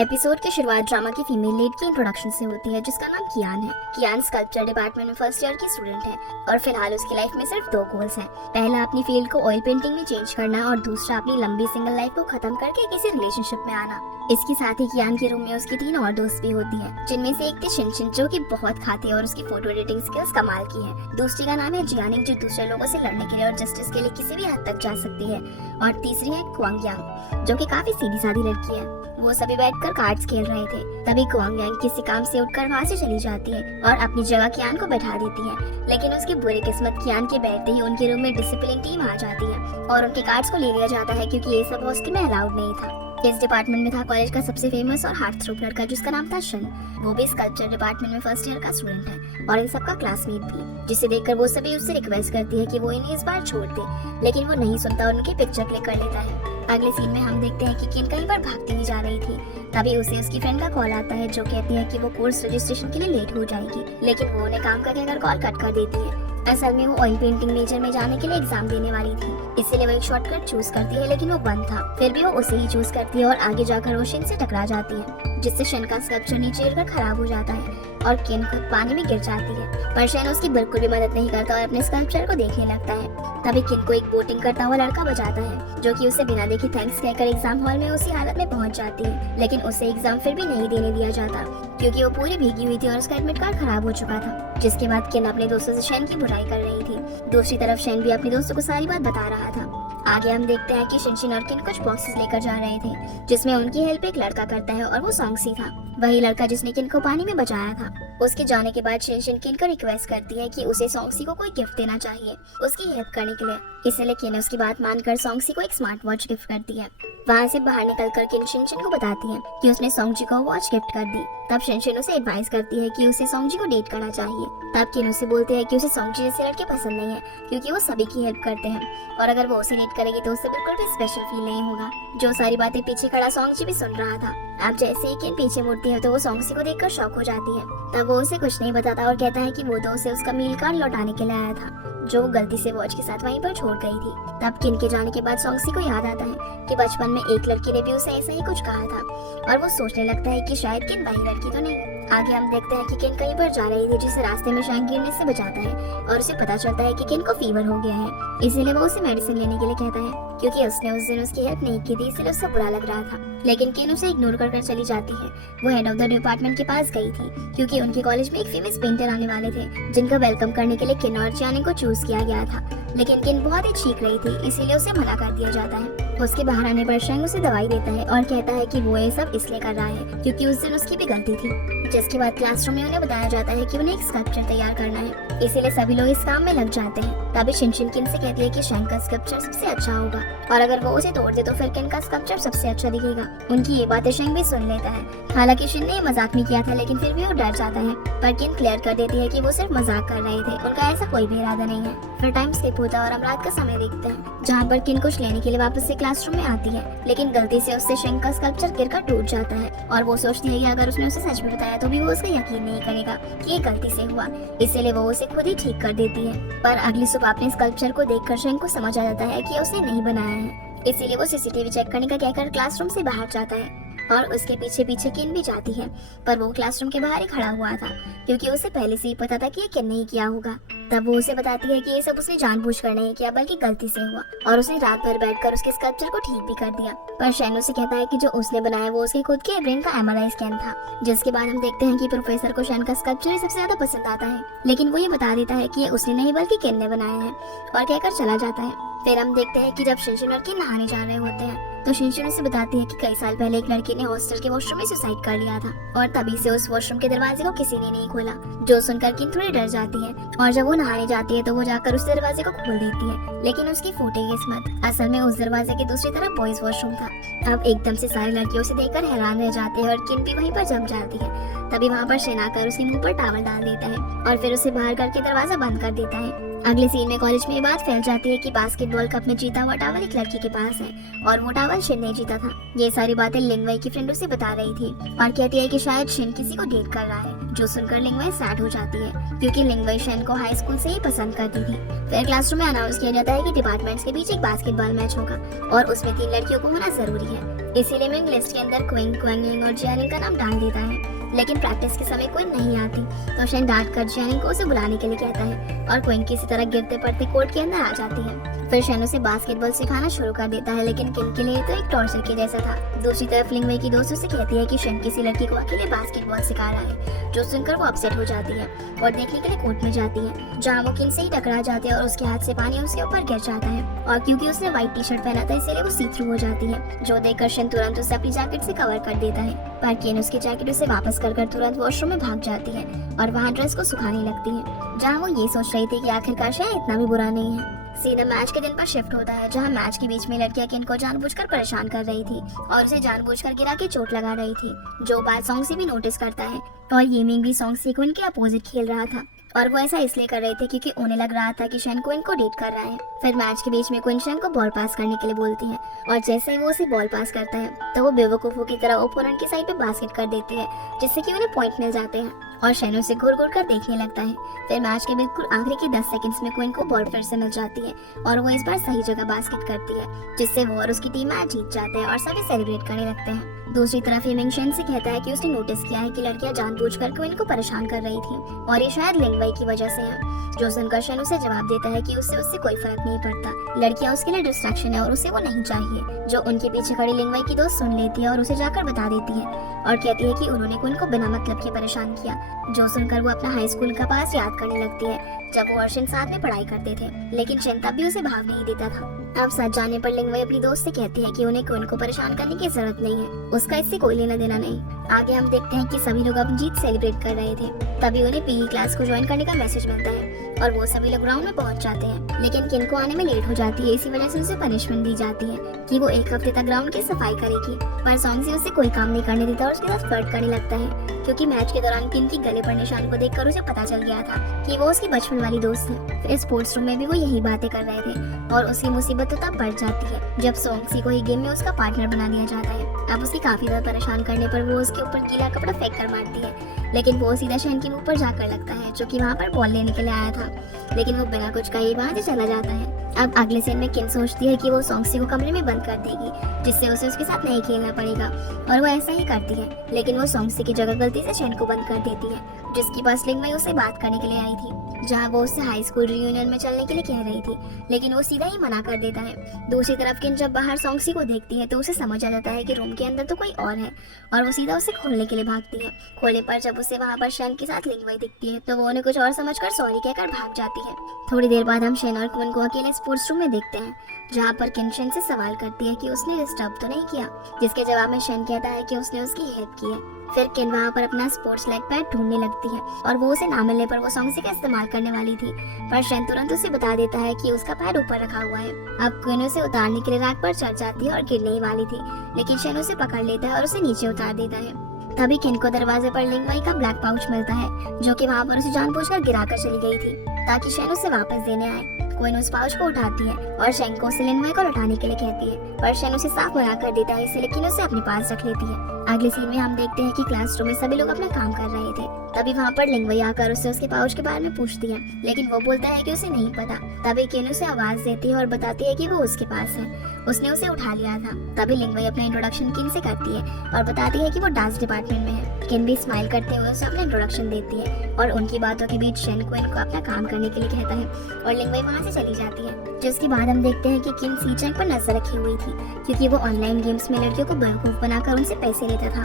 Episode की शुरुआत drama की फीमेल लीड की इंट्रोडक्शन से होती है जिसका नाम कियान है। कियान स्कल्पचर डिपार्टमेंट में फर्स्ट ईयर की स्टूडेंट है और फिलहाल उसकी लाइफ में सिर्फ 2 गोल्स हैं। पहला अपनी फील्ड को ऑयल पेंटिंग में चेंज करना और दूसरा अपनी लंबी सिंगल लाइफ को खत्म करके किसी रिलेशनशिप में आना। इसके साथ ही कियान के रूम में उसकी 3 और दोस्त भी होती हैं, जिनमें से एक थी शिनशिन जो कि बहुत खाती है और उसकी फोटो एडिटिंग स्किल्स कमाल की है। दूसरी का नाम है जियानिक जो दूसरे लोगों से लड़ने के लिए और जस्टिस के लिए किसी भी हद तक जा सकती है। और तीसरी है क्वांगयांग जो कि काफी सीधी सादी लड़की है। वो सभी बैठकर कार्ड्स खेल रहे थे, तभी क्वांगयांग किसी काम से उठकर वहाँ से चली जाती है और अपनी जगह कियान को बैठा देती है। लेकिन उसकी बुरी किस्मत कियान के बैठते ही उनके रूम में डिसिप्लिन टीम आ जाती है और उनके कार्ड्स को ले लिया जाता है क्योंकि ये सब हॉस्टल में अलाउड नहीं था। इस डिपार्टमेंट में था कॉलेज का सबसे फेमस और हार्ट थ्रोप लड़का जिसका नाम था शन। वो भी स्कल्पचर डिपार्टमेंट में फर्स्ट ईयर का स्टूडेंट है और इन सबका क्लासमेट भी, जिसे देखकर वो सभी उससे रिक्वेस्ट करती है कि वो इन्हें इस बार छोड़ दे, लेकिन वो नहीं सुनता और उनकी पिक्चर क्लिक कर लेता है। अगले सीन में हम देखते हैं कि किन कहीं पर भागती हुई जा रही थी, तभी उसे उसकी फ्रेंड का कॉल आता है जो कहती है कि वो कोर्स रजिस्ट्रेशन के लिए लेट हो जाएगी, लेकिन वो उन्हें काम का कहकर कॉल कट कर देती है। असल में वो ऑयल पेंटिंग मेजर में जाने के लिए एग्जाम देने वाली थी, इसीलिए वो एक शॉर्टकट चूज करती है, लेकिन वो बंद था। फिर भी वो उसे ही चूज करती है और आगे जाकर वो शिन से टकरा जाती है, जिससे शिन का स्कल्पचर नीचे गिरकर खराब हो जाता है और किन खुद पानी में गिर जाती है। पर शिन उसकी बिल्कुल भी मदद नहीं करता और अपने स्कल्पचर को देखने लगता है। तभी किन को एक बोटिंग करता हुआ लड़का बचाता है, जो कि उसे बिना देखे थैंक्स कहकर एग्जाम हॉल में उसी हालत में पहुंच जाती है। लेकिन उसे एग्जाम फिर भी नहीं देने दिया जाता क्योंकि वो पूरी भीगी हुई थी और उसका एडमिट कार्ड खराब हो चुका था। जिसके बाद किन अपने दोस्तों से शैन की बुराई कर रही थी। दूसरी तरफ शैन भी अपने दोस्तों को सारी बात बता रहा था। आगे हम देखते हैं कि शिनशिन और किन कुछ बॉक्सेस लेकर जा रहे थे, जिसमें उनकी हेल्प एक लड़का करता है और वो सॉन्गसी था, वही लड़का जिसने किन को पानी में बचाया था। उसके जाने के बाद शिनशिन किन को रिक्वेस्ट करती है कि उसे सॉन्गसी को कोई गिफ्ट देना चाहिए उसकी हेल्प करने के लिए, इसलिए किन उसकी बात मानकर सॉन्गसी को एक स्मार्ट वॉच गिफ्ट करती है। वहाँ से बाहर निकलकर किन शिनशिन को बताती है कि उसने सॉन्गजी को वॉच गिफ्ट कर दी। तब शिनशिन उसे एडवाइस करती है कि उसे सॉन्गजी को डेट करना चाहिए। तब किन उसे बोलते हैं कि उसे सॉन्गजी जैसे लड़के पसंद नहीं है क्योंकि वो सभी की हेल्प करते हैं और अगर वो उसे डेट करेगी तो उसे बिल्कुल भी स्पेशल फील नहीं होगा। जो सारी बातें पीछे खड़ा सॉन्गजी भी सुन रहा था। अब जैसे ही किन पीछे मुड़ती है तो वो सॉन्गजी को देखकर शॉक हो जाती है। तब वो उसे कुछ नहीं बताता और कहता है कि वो तो उसे उसका मील कार्ड लौटाने के लिए आया था जो वो गलती से वॉच के साथ वहीं पर छोड़ गई थी। तब किन के जाने के बाद सॉन्गसी को याद आता है कि बचपन में एक लड़की ने भी उसे ऐसा ही कुछ कहा था और वो सोचने लगता है कि शायद किन वही लड़की तो नहीं। आगे हम देखते हैं कि किन कहीं पर जा रही थी जिसे रास्ते में शैन गिरने से बचाता है और उसे पता चलता है कि किन को फीवर हो गया है, इसीलिए वो उसे मेडिसिन लेने के लिए कहता है क्योंकि उसने उस दिन उसकी हेल्प नहीं की थी, इसलिए उसे बुरा लग रहा था। लेकिन किन उसे इग्नोर कर चली जाती है। वो हेड ऑफ द डिपार्टमेंट के पास गई थी क्योंकि उनके कॉलेज में एक फेमस पेंटर आने वाले थे जिनका वेलकम करने के लिए किन और जियानिक को चूज किया गया था, लेकिन किन बहुत ही चीख रही थी, इसीलिए उसे मना कर दिया जाता है। उसके बाहर आने पर शैंग उसे दवाई देता है और कहता है कि वो ये सब इसलिए कर रहा है क्योंकि उस दिन उसकी भी गलती थी। जिसके बाद क्लासरूम में उन्हें बताया जाता है कि उन्हें एक स्कल्पचर तैयार करना है, इसीलिए सभी लोग इस काम में लग जाते हैं। तभी शिनशिन किन से कहती है कि शैंग का स्कल्पचर सबसे अच्छा होगा और अगर वो उसे तोड़ दे तो फिर किन का स्कल्पचर सबसे अच्छा दिखेगा। उनकी ये बातें शैंग भी सुन लेता है। हालांकि शिन ने मजाक नहीं किया था, लेकिन फिर भी वो डर जाता है, पर किन क्लियर कर देती है कि वो सिर्फ मजाक कर रहे थे, उनका ऐसा कोई भी इरादा नहीं है। फिर टाइम स्किप होता है और हम रात का समय देखते हैं जहाँ पर किन कुछ लेने के लिए वापस से क्लासरूम में आती है, लेकिन गलती से उससे शैंग का स्कल्पचर गिरकर टूट जाता है और वो सोचती है कि अगर उसने उसे सच में बताया तो भी वो उसका यकीन नहीं करेगा कि ये गलती से हुआ, इसीलिए वो उसे खुद ही ठीक कर देती है। पर अगली सुबह अपने स्कल्पचर को देखकर शैंग को समझ आ जाता है कि उसने नहीं बनाया है, इसीलिए वो सीसीटीवी चेक करने का कहकर क्लासरूम से बाहर जाता है और उसके पीछे पीछे किन भी जाती है। पर वो क्लासरूम के बाहर ही खड़ा हुआ था क्योंकि उसे पहले से ही पता था कि ये किन नहीं किया होगा। तब वो उसे बताती है कि ये सब उसने जानबूझकर नहीं किया बल्कि गलती से हुआ और उसने रात भर बैठकर उसके स्कल्पचर को ठीक भी कर दिया। पर शैन उसे कहता है कि जो उसने बनाया वो उसके खुद के ब्रेन का एमआरआई स्कैन था। जिसके बाद हम देखते हैं कि प्रोफेसर को शैन का स्कल्पचर सबसे ज्यादा पसंद आता है, लेकिन वो ये बता देता है कि ये उसने नहीं बल्कि किन ने बनाया है और कहकर चला जाता है। फिर हम देखते हैं कि जब शिनशिन और किन नहाने जा रहे होते हैं तो शिनशिन उसे बताती है कि कई साल पहले एक लड़की ने हॉस्टल के वॉशरूम में सुसाइड कर लिया था और तभी से उस वॉशरूम के दरवाजे को किसी ने नहीं खोला, जो सुनकर किन थोड़ी डर जाती है और जब वो नहाने जाती है तो वो जाकर उस दरवाजे को खोल देती है, लेकिन उसकी फूटी किस्मत, असल में उस दरवाजे की दूसरी तरफ बॉयज वॉशरूम था। अब एकदम से सारी लड़कियों से देखकर हैरान रह जाते हैं और किन भी वहीं पर जम जाती है। तभी वहाँ पर शिन आकर उसके मुंह पर टावल डाल देता है और फिर उसे बाहर करके दरवाजा बंद कर देता है। अगले सीन में कॉलेज में ये बात फैल जाती है कि बास्केटबॉल कप में जीता हुआ टावल एक लड़की के पास है और वो टावल शिन ने जीता था। ये सारी बातें लिंगवई की फ्रेंड उसे बता रही थी और कहती है कि शायद शिन किसी को डेट कर रहा है, जो सुनकर लिंगवई सैड हो जाती है क्योंकि लिंगवई शिन को हाई स्कूल से ही पसंद करती थी। फिर क्लासरूम में अनाउंस किया जाता है कि डिपार्टमेंट्स के बीच एक बास्केटबॉल मैच होगा और उसमें 3 लड़कियों को होना जरूरी है। इसीलिए मिंग लिस्ट के अंदर क्विंग, क्वांगलिंग और जियानिंग का नाम डाल देता है। लेकिन प्रैक्टिस के समय क्विन नहीं आती तो शेन डांट कर जियानिंग को उसे बुलाने के लिए कहता है और क्विन किसी तरह गिरते पड़ते कोर्ट के अंदर आ जाती है। फिर शेन उसे बास्केटबॉल सिखाना शुरू कर देता है, लेकिन किन के लिए तो एक टॉर्चर के जैसा था। दूसरी तरफ लिंगवई की दोस्त उसे कहती है कि शेन किसी लड़की को अकेले बास्केटबॉल सिखा रहा है, जो सुनकर वो अपसेट हो जाती है और देखने के लिए कोर्ट में जाती है, जहाँ वो किन से ही टकरा जाती है और उसके हाथ से पानी उसके ऊपर गिर जाता है। और क्योंकि उसने व्हाइट टी शर्ट पहना था इसलिए वो सी थ्रू हो जाती है, जो देखकर शेन तुरंत उसे अपनी जैकेट से कवर कर देता है। पर किन उसकी जैकेट उसे वापस कर तुरंत वॉशरूम में भाग जाती है और वहाँ ड्रेस को सुखाने लगती है, जहाँ वो ये सोच रही थी कि आखिरकार शेन इतना भी बुरा नहीं है। सीधा मैच के दिन पर शिफ्ट होता है, जहां मैच के बीच में लड़कियां किन को जानबूझकर परेशान कर रही थी और उसे जानबूझकर गिरा के चोट लगा रही थी, जो बात सॉन्गसी भी नोटिस करता है। और ये मिंग भी सॉन्गसी को इनके अपोजिट खेल रहा था और वो ऐसा इसलिए कर रहे थे क्योंकि उन्हें लग रहा था कि शेन क्विन को डेट कर रहा है। फिर मैच के बीच में क्विन शेन को बॉल पास करने के लिए बोलती है और जैसे ही वो उसे बॉल पास करता है तो वो बेवकूफों की तरह ओपोनेंट की साइड पे बास्केट कर देती है, जिससे कि उन्हें पॉइंट मिल जाते हैं और शेन उसे घूर घूर कर देखने लगता है। फिर मैच के बिल्कुल आखिरी के 10 सेकंड्स में क्विन को बॉल फिर से मिल जाती है और वो इस बार सही जगह बास्केट करती है, जिससे वो और उसकी टीम मैच जीत जाते हैं और सभी सेलिब्रेट करने लगते हैं। दूसरी तरफ मिंग शेन से कहता है कि उसने नोटिस किया है कि लड़कियां जानबूझकर क्विन को परेशान कर रही थी और ये शायद लिंगवई की वजह से है, जो सुनकर शेन उसे जवाब देता है कि उससे कोई फर्क नहीं पड़ता, लड़कियां उसके लिए डिस्ट्रैक्शन है और उसे वो नहीं चाहिए, जो उनके पीछे खड़ी लिंगवई की दोस्त सुन लेती है और उसे जाकर बता देती है और कहती है कि उन्होंने क्विन को बिना मतलब के परेशान किया, जो सुनकर वो अपना हाई स्कूल का पास याद करने लगती है जब वो और शेन साथ में पढ़ाई करते थे, लेकिन शेन तब भी उसे भाव नहीं देता था। अब सच जाने पर लिंगवई अपनी दोस्त से कहती है कि उन्हें क्विन को परेशान करने की जरूरत नहीं है, उसका इससे कोई लेना देना नहीं। आगे हम देखते हैं कि सभी लोग अपनी जीत सेलिब्रेट कर रहे थे, तभी उन्हें पीई क्लास को ज्वाइन करने का मैसेज मिलता है और वो सभी लोग ग्राउंड में पहुंच जाते हैं, लेकिन किन को आने में लेट हो जाती है, इसी वजह से उसे पनिशमेंट दी जाती है कि वो 1 हफ्ते तक ग्राउंड की सफाई करेगी। पर सॉन्गसी उसे कोई काम नहीं करने देता और उसके साथ फ्लर्ट करने लगता है, क्योंकि मैच के दौरान किन की गले पर निशान को देखकर उसे पता चल गया था कि वो उसकी बचपन वाली दोस्त है। फिर स्पोर्ट्स रूम में भी वो यही बातें कर रहे थे और उसकी मुसीबत तो तब बढ़ जाती है जब सॉन्गसी को ही गेम में उसका पार्टनर बना दिया जाता है। अब उसकी काफी ज्यादा परेशान करने पर वो उसके ऊपर गीला कपड़ा फेंक कर मारती है, लेकिन वो सीधा शेन के मुंह पर जाकर लगता है, जो कि वहाँ पर बॉल लेने के लिए आया था, लेकिन वो बिना कुछ कहे वहाँ से चला जाता है। अब अगले सीन में किन सोचती है कि वो सॉन्गसी को कमरे में बंद कर देगी, जिससे उसे उसके साथ नहीं खेलना पड़ेगा, और वो ऐसा ही करती है, लेकिन वो सॉन्गसी की जगह गलती से शेन को बंद कर देती है, जिसकी पास लिंगवई उसे बात करने के लिए आई थी, जहाँ वो उससे हाई स्कूल रियूनियन में चलने के लिए कह रही थी, लेकिन वो सीधा ही मना कर देता है। दूसरी तरफ किन जब बाहर सॉन्गसी को देखती है तो उसे समझ आ जाता है कि रूम के अंदर तो कोई और है और वो सीधा उसे खोलने के लिए भागती है। खोलने पर जब उसे वहाँ पर शेन के साथ लिंगवई दिखती है तो वो उन्हें कुछ और समझकर सॉरी कहकर भाग जाती है। थोड़ी देर बाद हम शेन और क्विन को अकेले स्पोर्ट्स रूम में देखते हैं, जहाँ पर किन शेन से सवाल करती है कि उसने डिस्टर्ब तो नहीं किया, जिसके जवाब में शेन कहता है कि उसने उसकी हेल्प की है। फिर किन वहाँ पर अपना स्पोर्ट्स लेग पैड ढूंढने लगती है और वो उसे ना मिलने पर वो सॉन्गसी का इस्तेमाल करने वाली थी, पर शेन तुरंत उसे बता देता है कि उसका पैड ऊपर रखा हुआ है। अब क्विन उसे उतारने के लिए रैक पर चढ़ जाती है और गिरने ही वाली थी, लेकिन शेन उसे पकड़ लेता है और उसे नीचे उतार देता है। तभी किन को दरवाजे पर लिंगवई का ब्लैक पाउच मिलता है, जो कि वहाँ पर उसे जानबूझकर गिराकर चली गई थी ताकि शेन उसे वापस देने आए। क्विन उस पाउच को उठाती है और शेन को उसे लिंगवई को उठाने के लिए कहती है, पर शेन उसे साफ मना कर देता है, इसलिए किन उसे अपने पास रख लेती है। अगले सीन में हम देखते हैं कि क्लासरूम में सभी लोग अपना काम कर रहे थे, तभी वहाँ पर लिंगवई आकर उससे उसके पाउच के बारे में पूछती है, लेकिन वो बोलता है कि उसे नहीं पता। तभी किन उसे आवाज देती है और बताती है कि वो उसके पास है, उसने उसे उठा लिया था। तभी लिंगवई अपना इंट्रोडक्शन किन से करती है और बताती है कि वो डांस डिपार्टमेंट में है। किन भी स्माइल करते हुए उसे अपना इंट्रोडक्शन देती है और उनकी बातों के बीच शेन क्विन को अपना काम करने के लिए कहता है और लिंगवई वहाँ से चली जाती है। जिसके बाद हम देखते हैं कि किन सी-चैंग पर नजर रखी हुई थी, क्योंकि वो ऑनलाइन गेम्स में लड़कियों को बेवकूफ बनाकर उनसे पैसे लेता था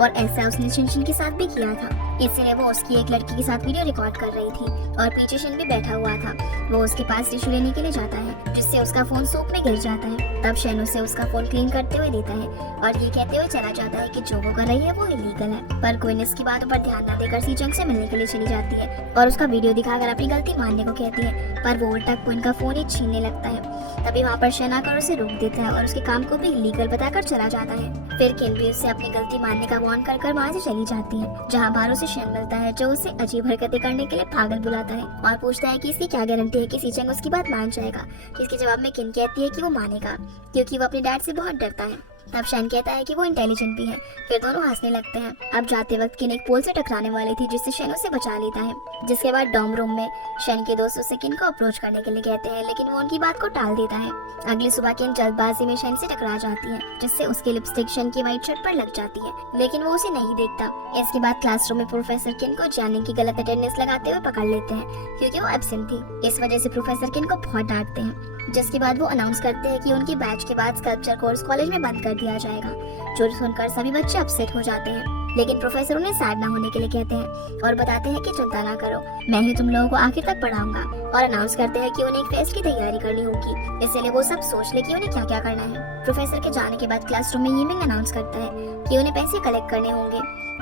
और ऐसा उसने शिनशिन के साथ भी किया था। इसलिए वो उसकी एक लड़की के साथ वीडियो रिकॉर्ड कर रही थी और पीछे शिन भी बैठा हुआ था। वो उसके पास टिश्यू लेने के लिए जाता है, जिससे उसका फोन सूप में गिर जाता है। तब शेन उसे उसका फोन क्लीन करते हुए देता है और ये कहते हुए चला जाता है कि जो वो कर रही है वो इलीगल है। पर क्विन इसकी बातों पर ध्यान न देकर सी-चैंग से मिलने के लिए चली जाती है और उसका वीडियो दिखाकर अपनी गलती मानने को कहती है, पर वो उल्टा क्विन का फोन ही छीनने लगता है। तभी वहाँ पर शेन आकर उसे रोक देता है और उसके काम को भी इलीगल बताकर चला जाता है। फिर किन भी उससे अपनी गलती मानने का वार्न कर वहाँ से चली जाती है, जहाँ बाहर उसे शेन मिलता है, जो उसे अजीब हरकतें करने के लिए पागल बुलाता है और पूछता है कि इसकी क्या गारंटी है कि सी-चैंग उसकी बात मान जाएगा, जिसके जवाब में किन कहती है कि वो मानेगा, क्योंकि वो अपने डैड से बहुत डरता है। तब शन कहता है कि वो इंटेलिजेंट भी है। फिर दोनों हंसने लगते हैं। अब जाते वक्त किन एक पोल से टकराने वाली थी जिससे शन उसे बचा लेता है। जिसके बाद डॉर्म रूम में शन के दोस्त उसे किन को अप्रोच करने के लिए कहते हैं, लेकिन वो उनकी बात को टाल देता है। अगली सुबह किन जल्दबाजी में शन से टकरा जाती है, जिससे उसकी लिपस्टिक शन की व्हाइट शर्ट पर लग जाती है, लेकिन वो उसे नहीं देखता। इसके बाद क्लासरूम में प्रोफेसर किन को जानिंग की गलत अटेंडेंस लगाते हुए पकड़ लेते हैं क्योंकि वो एब्सेंट थी। इस वजह से प्रोफेसर किन को बहुत डांटते हैं। जिसके बाद वो अनाउंस करते हैं कि उनके बैच के बाद स्कल्पचर कोर्स कॉलेज में बंद कर दिया जाएगा, जो सुनकर सभी बच्चे अपसेट हो जाते हैं। लेकिन प्रोफेसर उन्हें सैड ना होने के लिए कहते हैं और बताते हैं कि चिंता ना करो, मैं ही तुम लोगों को आखिर तक पढ़ाऊंगा, और अनाउंस करते हैं कि उन्हें एक फेस्ट की तैयारी करनी होगी, इसलिए वो सब सोच ले कि उन्हें क्या क्या करना है। प्रोफेसर के जाने के बाद क्लासरूम में यीमिंग अनाउंस करता है कि उन्हें पैसे कलेक्ट करने होंगे,